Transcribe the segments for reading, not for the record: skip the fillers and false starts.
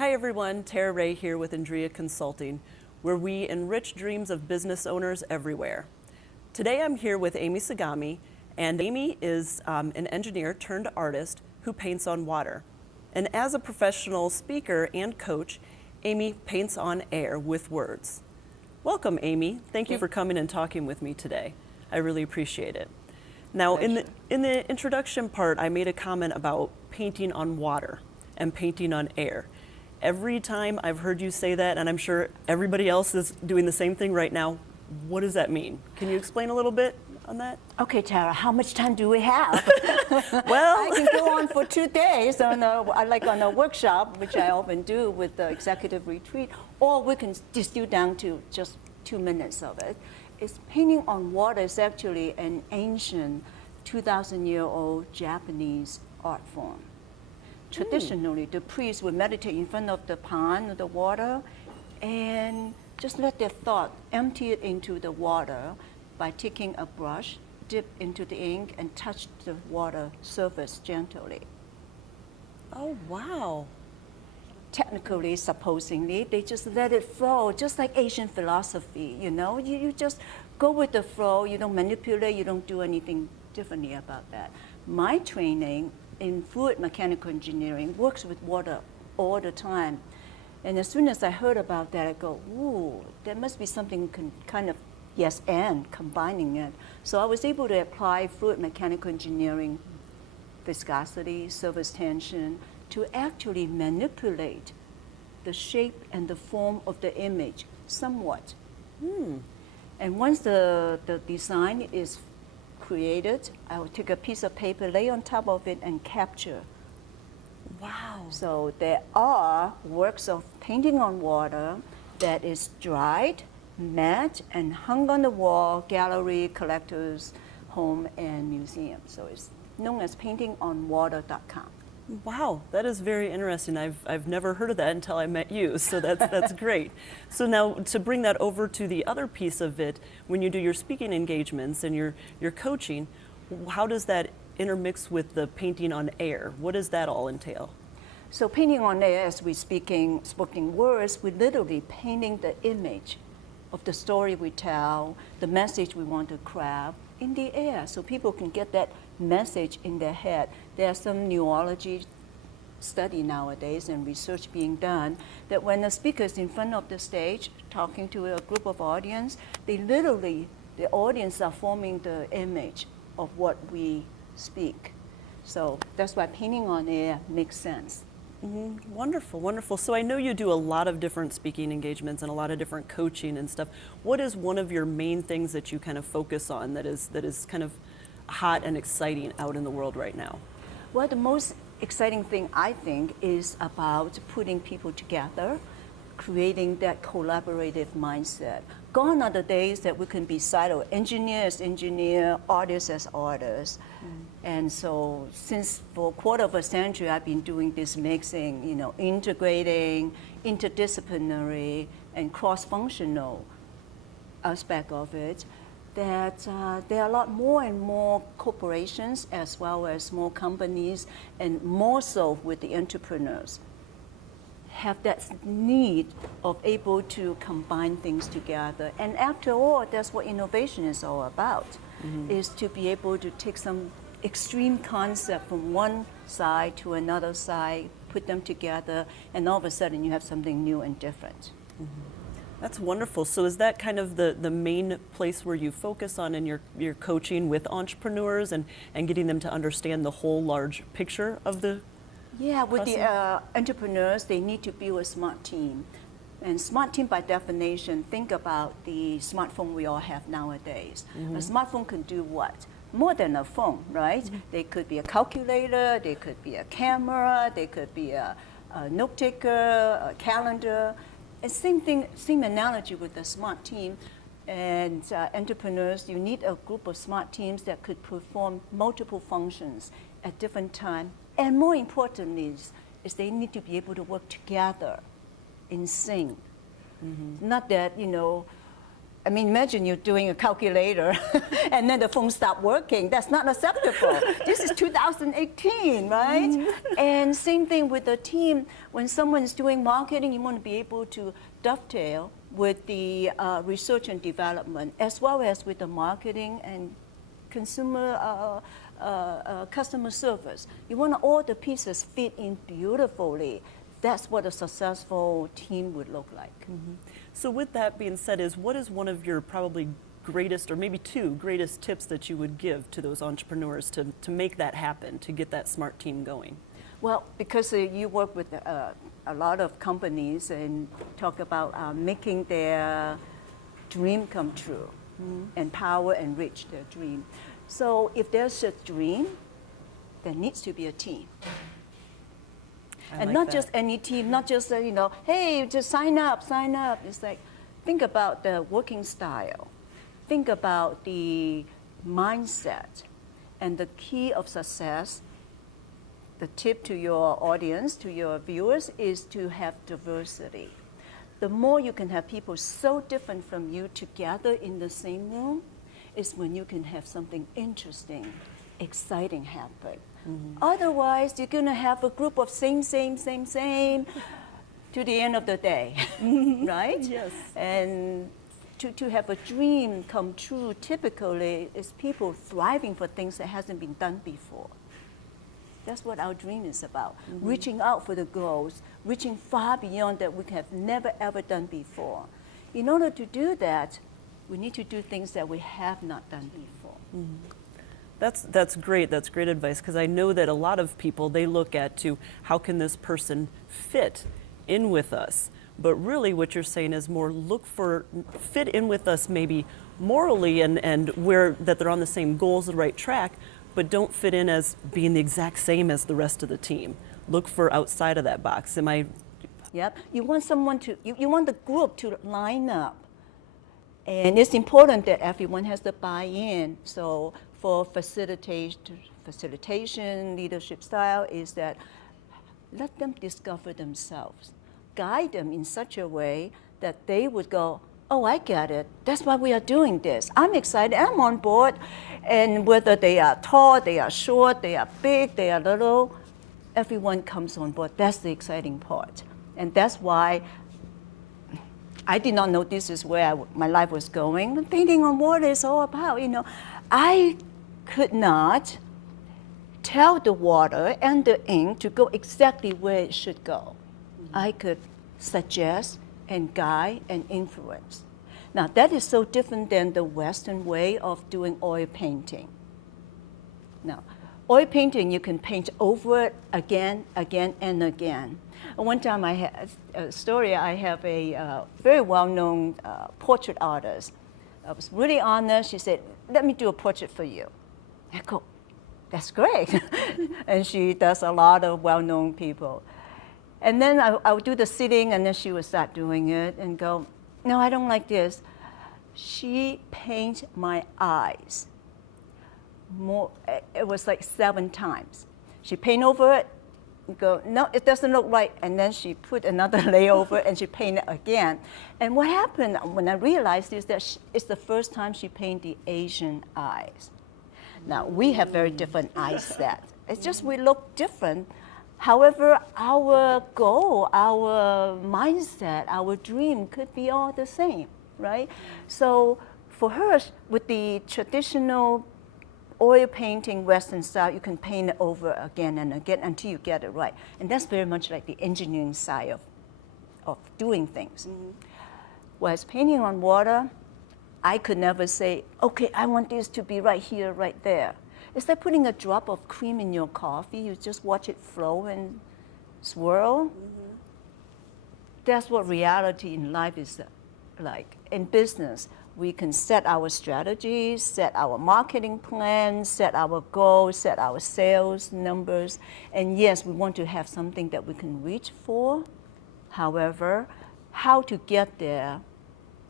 Hi everyone, Tara Rahe here with ENDREA Consulting, where we enrich dreams of business owners everywhere. Today I'm here with Amy Segami, and Amy is an engineer turned artist who paints on water. And as a professional speaker and coach, Amy paints on air with words. Welcome, Amy. Thank you for coming and talking with me today. I really appreciate it. Now, in the introduction part, I made a comment about painting on water and painting on air. Every time I've heard you say that, and I'm sure everybody else is doing the same thing right now, what does that mean? Can you explain a little bit on that? Okay, Tara, how much time do we have? Well, I can go on for 2 days on a workshop, which I often do with the executive retreat, or we can distill down to just 2 minutes of it. It's painting on water is actually an ancient 2,000-year-old Japanese art form. Traditionally, the priests would meditate in front of the pond, the water, and just let their thought empty it into the water by taking a brush, dip into the ink, and touch the water surface gently. oh wow. Technically, supposingly, they just let it flow, just like Asian philosophy, you know? You just go with the flow, you don't manipulate, you don't do anything differently about that. My training in fluid mechanical engineering works with water all the time. And as soon as I heard about that, I go, ooh, there must be something kind of, yes, and combining it. So I was able to apply fluid mechanical engineering, viscosity, surface tension, to actually manipulate the shape and the form of the image somewhat. And once the design is created, I will take a piece of paper, lay on top of it, and capture. Wow. So there are works of painting on water that is dried, matte, and hung on the wall, gallery, collector's home, and museum. So it's known as paintingonwater.com. Wow, that is very interesting. I've never heard of that until I met you, so that's great. So now to bring that over to the other piece of it, when you do your speaking engagements and your coaching, how does that intermix with the painting on air? What does that all entail? So painting on air, as we speaking spoken words, we're literally painting the image of the story we tell, the message we want to craft in the air, so people can get that message in their head. There's some neurology study nowadays and research being done that when the speaker is in front of the stage talking to a group of audience, they literally, the audience are forming the image of what we speak. So that's why painting on air makes sense. Wonderful, wonderful. So I know you do a lot of different speaking engagements and a lot of different coaching and stuff. What is one of your main things that you kind of focus on that is kind of hot and exciting out in the world right now? Well, the most exciting thing, I think, is about putting people together, creating that collaborative mindset. Gone are the days that we can be siloed, engineer as engineer, artist as artist. And so since for a quarter of a century, I've been doing this mixing, you know, integrating, interdisciplinary, and cross-functional aspect of it, that there are a lot more and more corporations as well as small companies, and more so with the entrepreneurs, have that need of able to combine things together. And after all, that's what innovation is all about, is to be able to take some extreme concept from one side to another side, put them together, and all of a sudden you have something new and different. That's wonderful. So is that kind of the main place where you focus on in your coaching with entrepreneurs and getting them to understand the whole large picture of the Yeah, with the entrepreneurs, they need to build a smart team. And smart team by definition, think about the smartphone we all have nowadays. A smartphone can do what? More than a phone, right? They could be a calculator, they could be a camera, they could be a note taker, a calendar. And same thing, same analogy with the smart team. And entrepreneurs, you need a group of smart teams that could perform multiple functions at different times. And more importantly is they need to be able to work together in sync. Not that, you know, I mean, imagine you're doing a calculator and then the phone stopped working. That's not acceptable. This is 2018, right? And same thing with the team. When someone's doing marketing, you want to be able to dovetail with the research and development, as well as with the marketing and consumer customer service. You want all the pieces fit in beautifully. That's what a successful team would look like. Mm-hmm. So with that being said, what is one of your probably greatest, or maybe two greatest tips that you would give to those entrepreneurs to make that happen, to get that smart team going? Well, because you work with a lot of companies and talk about making their dream come true, empower and reach their dream. So if there's a dream, there needs to be a team. And like not that. just any team, not just, hey, just sign up. It's like, think about the working style. Think about the mindset. And the key of success, the tip to your audience, to your viewers, is to have diversity. The more you can have people so different from you together in the same room, is when you can have something interesting, exciting happen. Otherwise, you're going to have a group of same to the end of the day, right? Yes. And to have a dream come true typically is people thriving for things that hasn't been done before. That's what our dream is about, reaching out for the goals, reaching far beyond that we have never ever done before. In order to do that, we need to do things that we have not done before. That's great. That's great advice, because I know that a lot of people, they look at to how can this person fit in with us. But really what you're saying is more look for fit in with us maybe morally and where that they're on the same goals, the right track, but don't fit in as being the exact same as the rest of the team. Look for outside of that box. Am I? Yep. You want someone to, you want the group to line up. And it's important that everyone has to buy in. So for facilitation, leadership style is that let them discover themselves. Guide them in such a way that they would go, oh, I get it. That's why we are doing this. I'm excited. I'm on board. And whether they are tall, they are short, they are big, they are little, everyone comes on board. That's the exciting part. And that's why I did not know this is where my life was going. Painting on water is all about, I could not tell the water and the ink to go exactly where it should go. I could suggest and guide and influence. Now, that is so different than the Western way of doing oil painting. Now, oil painting, you can paint over it again, and again. One time I had a story, I have a very well-known portrait artist. I was really honored. She said, let me do a portrait for you. I go, that's great. And she does a lot of well-known people. And then I would do the sitting, and then she would start doing it and go, no, I don't like this. She painted my eyes. It was like 7 times. She paint over it, go, no, it doesn't look right. And then she put another layer over it and she painted again. And what happened when I realized is that it's the first time she painted the Asian eyes. Now, we have very different eye sets. It's just we look different. However, our goal, our mindset, our dream could be all the same, right? So for her, with the traditional oil painting Western style, you can paint it over again and again until you get it right. And that's very much like the engineering side of doing things. Whereas painting on water, I could never say, okay, I want this to be right here, right there. It's like putting a drop of cream in your coffee. You just watch it flow and swirl. That's what reality in life is like. In business, we can set our strategies, set our marketing plans, set our goals, set our sales numbers. And yes, we want to have something that we can reach for. However, how to get there,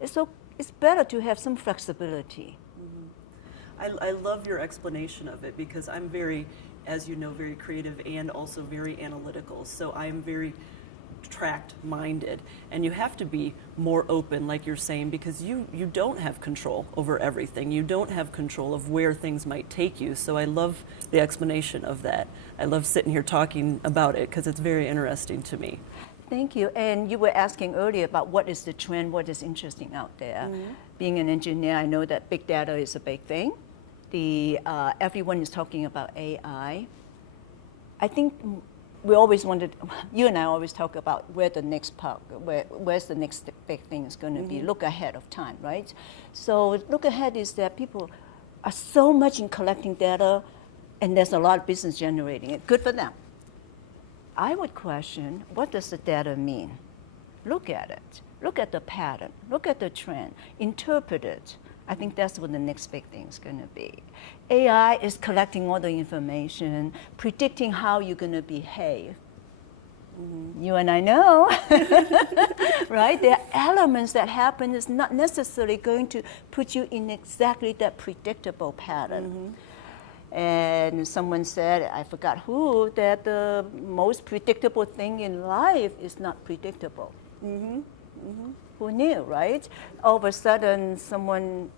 it's better to have some flexibility. I love your explanation of it, because I'm very, as you know, very creative and also very analytical. So I'm very minded, and you have to be more open, like you're saying, because you don't have control over everything. You don't have control of where things might take you. So I love the explanation of that. I love sitting here talking about it because it's very interesting to me. Thank you. And you were asking earlier about what is the trend, what is interesting out there. Being an engineer, I know that big data is a big thing. Everyone is talking about AI. I think we always wanted, you and I always talk about where's the next big thing is going to be. Look ahead of time, right? So look ahead is that people are so much in collecting data, and there's a lot of business generating it. Good for them. I would question, what does the data mean? Look at it. Look at the pattern. Look at the trend. Interpret it. I think that's what the next big thing is going to be. AI is collecting all the information, predicting how you're going to behave. You and I know, right? There are elements that happen is not necessarily going to put you in exactly that predictable pattern. And someone said, I forgot who, that the most predictable thing in life is not predictable. Who knew, right? All of a sudden, someone,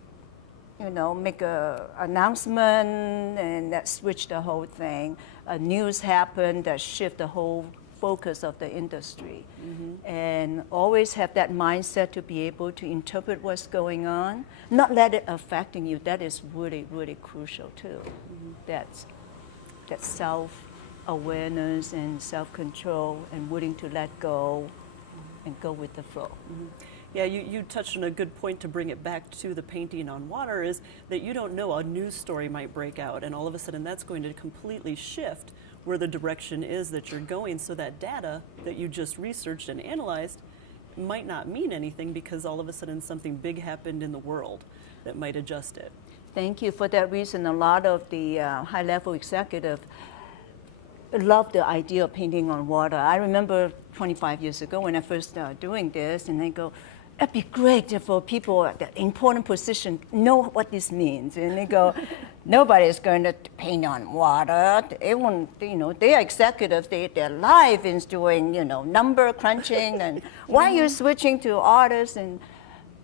make an announcement, and that switched the whole thing. News happened that shift the whole focus of the industry. And always have that mindset to be able to interpret what's going on, not let it affecting you. That is really, really crucial too. That's that self-awareness and self-control and willing to let go and go with the flow. Yeah, you touched on a good point to bring it back to the painting on water, is that you don't know, a news story might break out, and all of a sudden that's going to completely shift where the direction is that you're going. So that data that you just researched and analyzed might not mean anything because all of a sudden something big happened in the world that might adjust it. Thank you. For that reason, a lot of the high-level executives love the idea of painting on water. I remember 25 years ago when I first started doing this, and they go, it'd be great for people at that important position know what this means. And they go, nobody's going to paint on water. They won't, they are executives. Their life is doing, number crunching. And why are you switching to artists? And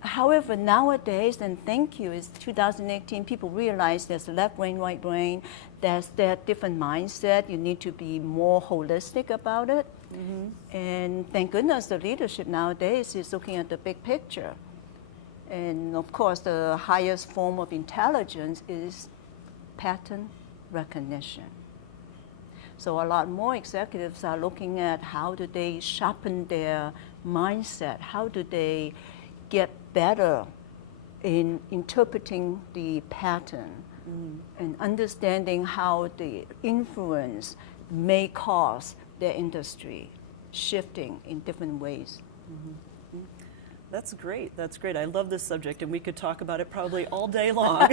however, nowadays, and thank you, it's 2018, people realize there's left brain, right brain. There's that different mindset. You need to be more holistic about it. And thank goodness the leadership nowadays is looking at the big picture. And of course, the highest form of intelligence is pattern recognition. So a lot more executives are looking at how do they sharpen their mindset, how do they get better in interpreting the pattern and understanding how the influence may cause their industry shifting in different ways. That's great. That's great. I love this subject, and we could talk about it probably all day long,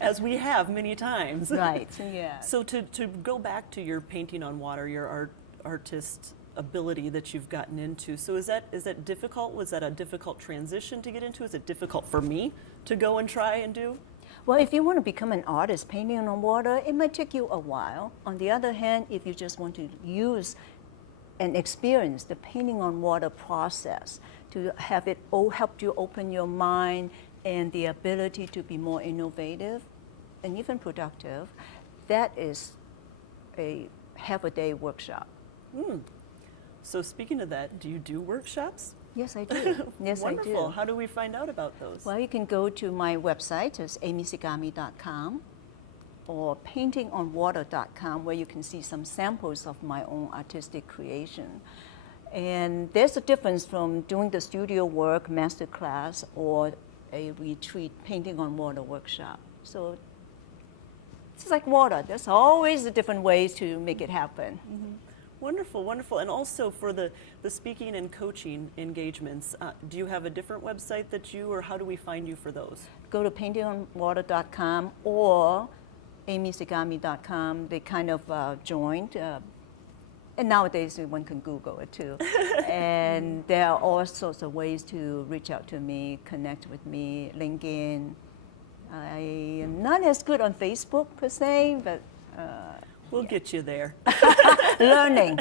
as we have many times. Right, yeah. So to go back to your painting on water, your artist ability that you've gotten into, so is that difficult? Was that a difficult transition to get into? Is it difficult for me to go and try and do? Well, if you want to become an artist painting on water, it might take you a while. On the other hand, if you just want to use and experience the painting on water process, to have it help you open your mind and the ability to be more innovative and even productive, that is a half-a-day workshop. So speaking of that, do you do workshops? Yes, I do. Yes, Wonderful. I do. How do we find out about those? Well, you can go to my website, it's amysegami.com, or paintingonwater.com, where you can see some samples of my own artistic creation. And there's a difference from doing the studio work, masterclass, or a retreat painting on water workshop. So it's like water. There's always a different ways to make it happen. Wonderful, wonderful. And also for the speaking and coaching engagements, do you have a different website or how do we find you for those? Go to paintingonwater.com or amysegami.com. They kind of joined. And nowadays, one can Google it too. And there are all sorts of ways to reach out to me, connect with me, LinkedIn. I am not as good on Facebook per se, but we'll get you there. learning.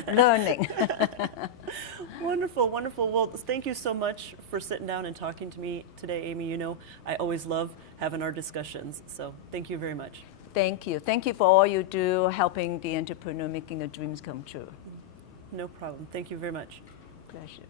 Wonderful, wonderful. Well, thank you so much for sitting down and talking to me today, Amy. You know, I always love having our discussions, so thank you very much. Thank you. Thank you for all you do, helping the entrepreneur making the dreams come true. No problem. Thank you very much. Pleasure.